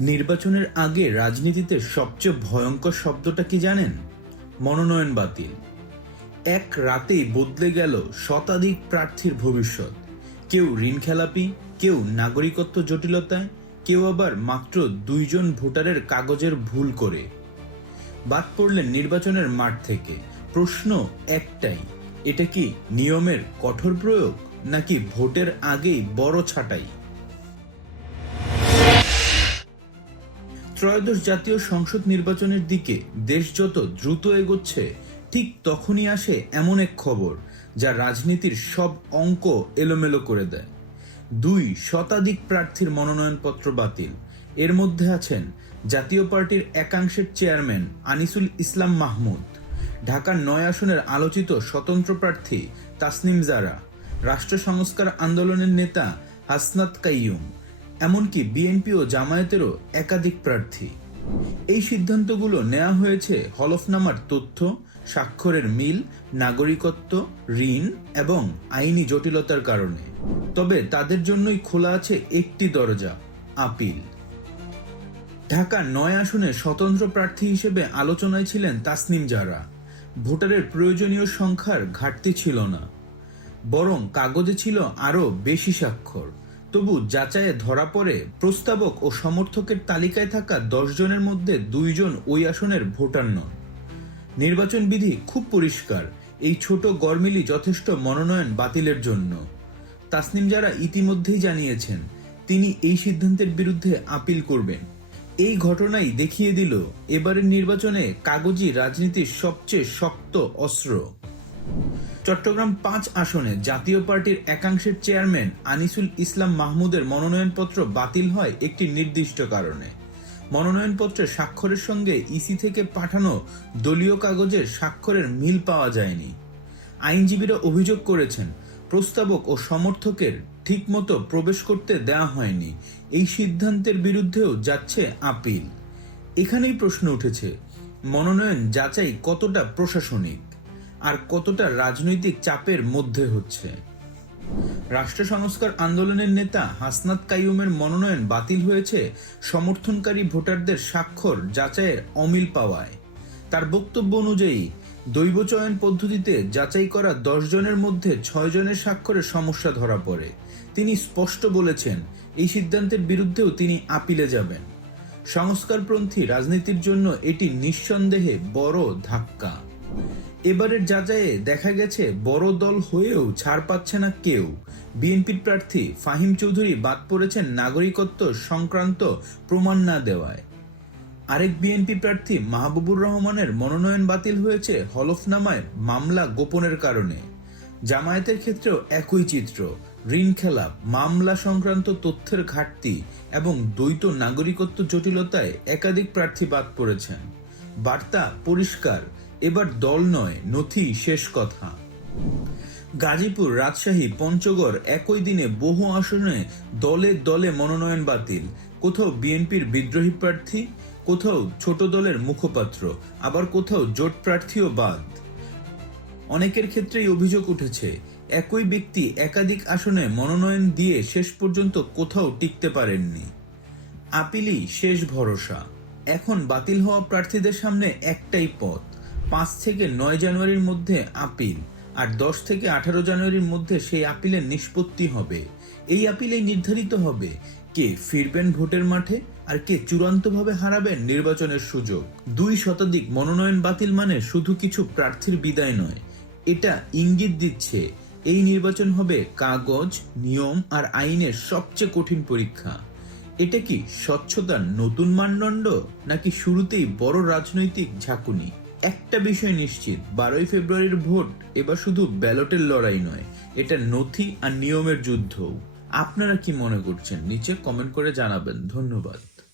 নির্বাচনের আগে রাজনীতিতে সবচেয়ে ভয়ঙ্কর শব্দটা কি জানেন? মনোনয়ন বাতিল। এক রাতেই বদলে গেল শতাধিক প্রার্থীর ভবিষ্যৎ। কেউ ঋণখেলাপি, কেউ নাগরিকত্ব জটিলতায়, কেউ আবার মাত্র 2 জন ভোটারের কাগজের ভুল করে বাদ পড়লেন নির্বাচনের মাঠ থেকে। প্রশ্ন একটাই, এটা কি নিয়মের কঠোর প্রয়োগ নাকি ভোটের আগেই বড় ছাঁটাই? ত্রয়োদশ জাতীয় সংসদ নির্বাচনের দিকে দেশ যত দ্রুত এগোচ্ছে, ঠিক তখনই আসে এমন এক খবর যা রাজনীতির সব অঙ্ক এলোমেলো করে দেয়। 2 শতাধিক প্রার্থীর মনোনয়নপত্র বাতিল। এর মধ্যে আছেন জাতীয় পার্টির একাংশের চেয়ারম্যান আনিসুল ইসলাম মাহমুদ, ঢাকার 9 আসনের আলোচিত স্বতন্ত্র প্রার্থী তাসনিম জারা, রাষ্ট্র সংস্কার আন্দোলনের নেতা হাসনাত কাইয়ুম, এমনকি বিএনপি ও জামায়াতেরও একাধিক প্রার্থী। এই সিদ্ধান্তগুলো নেওয়া হয়েছে হলফনামার তথ্য, স্বাক্ষরের মিল, নাগরিকত্ব, ঋণ এবং আইনি জটিলতার কারণে। তবে তাদের জন্যই খোলা আছে একটি দরজা, আপিল। ঢাকা 9 আসনে স্বতন্ত্র প্রার্থী হিসেবে আলোচনায় ছিলেন তাসনিম জারা। ভোটারের প্রয়োজনীয় সংখ্যার ঘাটতি ছিল না, বরং কাগজে ছিল আরও বেশি স্বাক্ষর। তবু যাচাইয়ে ধরা পড়ে প্রস্তাবক ও সমর্থকের তালিকায় থাকা 10 জনের মধ্যে 2 জন ওই আসনের ভোটার নন। নির্বাচন বিধি খুব পরিষ্কার, এই ছোট গরমিলই যথেষ্ট মনোনয়ন বাতিলের জন্য। তাসনিম জারা ইতিমধ্যেই জানিয়েছেন তিনি এই সিদ্ধান্তের বিরুদ্ধে আপিল করবেন। এই ঘটনাই দেখিয়ে দিল এবারের নির্বাচনে কাগজি রাজনীতির সবচেয়ে শক্ত অস্ত্র। চট্টগ্রাম 5 আসনে জাতীয় পার্টির একাংশের চেয়ারম্যান আনিসুল ইসলাম মাহমুদের মনোনয়নপত্র বাতিল হয় একটি নির্দিষ্ট কারণে। মনোনয়নপত্রে স্বাক্ষরের সঙ্গে ইসি থেকে পাঠানো দলীয় কাগজের স্বাক্ষরের মিল পাওয়া যায়নি। আইনজীবীরা অভিযোগ করেছেন প্রস্তাবক ও সমর্থকের ঠিকমতো প্রবেশ করতে দেওয়া হয়নি। এই সিদ্ধান্তের বিরুদ্ধেও যাচ্ছে আপিল। এখানেই প্রশ্ন উঠেছে, মনোনয়ন যাচাই কতটা প্রশাসনিক আর কতটা রাজনৈতিক চাপের মধ্যে হচ্ছে? রাষ্ট্র সংস্কার আন্দোলনের নেতা হাসনাত কাইয়ুমের মনোনয়ন বাতিল হয়েছে সমর্থনকারী ভোটারদের স্বাক্ষর যাচাইয়ের অমিল পাওয়ায়। তার বক্তব্য অনুযায়ী দৈব চয়ন পদ্ধতিতে যাচাই করা 10 জনের মধ্যে 6 জনের স্বাক্ষরের সমস্যা ধরা পড়ে। তিনি স্পষ্ট বলেছেন এই সিদ্ধান্তের বিরুদ্ধেও তিনি আপিলে যাবেন। সংস্কারপন্থী রাজনীতির জন্য এটি নিঃসন্দেহে বড় ধাক্কা। এবারের যাচাইয়ে দেখা গেছে বড় দল হয়েও ছাড় পাচ্ছে না কেউ। বিএনপির প্রার্থী ফাহিম চৌধুরী বাদ পড়েছেন নাগরিকত্ব সংক্রান্ত প্রমাণ না দেওয়ায়। আরেক বিএনপি প্রার্থী মাহবুবুর রহমানের মনোনয়ন বাতিল হয়েছে হলফনামায় মামলা গোপনের কারণে। জামায়াতের ক্ষেত্রেও একই চিত্র, ঋণখেলাপ, মামলা সংক্রান্ত তথ্যের ঘাটতি এবং দ্বৈত নাগরিকত্ব জটিলতায় একাধিক প্রার্থী বাদ পড়েছেন। বার্তা পরিষ্কার, এবার দল নয়, নথি শেষ কথা। গাজীপুর, রাজশাহী, পঞ্চগড় একই দিনে বহু আসনে দলে দলে মনোনয়ন বাতিল। কোথাও বিএনপির বিদ্রোহী প্রার্থী, কোথাও ছোট দলের মুখপাত্র, আবার কোথাও জোট প্রার্থীও বাদ। অনেকের ক্ষেত্রেই অভিযোগ উঠেছে একই ব্যক্তি একাধিক আসনে মনোনয়ন দিয়ে শেষ পর্যন্ত কোথাও টিকতে পারেননি। আপিলই শেষ ভরসা। এখন বাতিল হওয়া প্রার্থীদের সামনে একটাই পথ, 5 থেকে 9 জানুয়ারির মধ্যে আপিল, আর 10 থেকে 18 জানুয়ারির মধ্যে সেই আপিলের নিষ্পত্তি হবে। এই আপিলেই নির্ধারিত হবে কে ফিরবেন ভোটের মাঠে আর কে চূড়ান্তভাবে হারাবেন নির্বাচনের সুযোগ। 2 শতাধিক মনোনয়ন বাতিল মানে শুধু কিছু প্রার্থীর বিদায় নয়, এটা ইঙ্গিত দিচ্ছে এই নির্বাচন হবে কাগজ, নিয়ম আর আইনের সবচেয়ে কঠিন পরীক্ষা। এটা কি স্বচ্ছতার নতুন মানদণ্ড নাকি শুরুতেই বড় রাজনৈতিক ঝাঁকুনি? একটা বিষয় নিশ্চিত, 12ই ফেব্রুয়ারির ভোট এবার শুধু ব্যালটের লড়াই নয়, এটা নথি আর নিয়মের যুদ্ধ। আপনারা কি মনে করছেন নিচে কমেন্ট করে জানাবেন। ধন্যবাদ।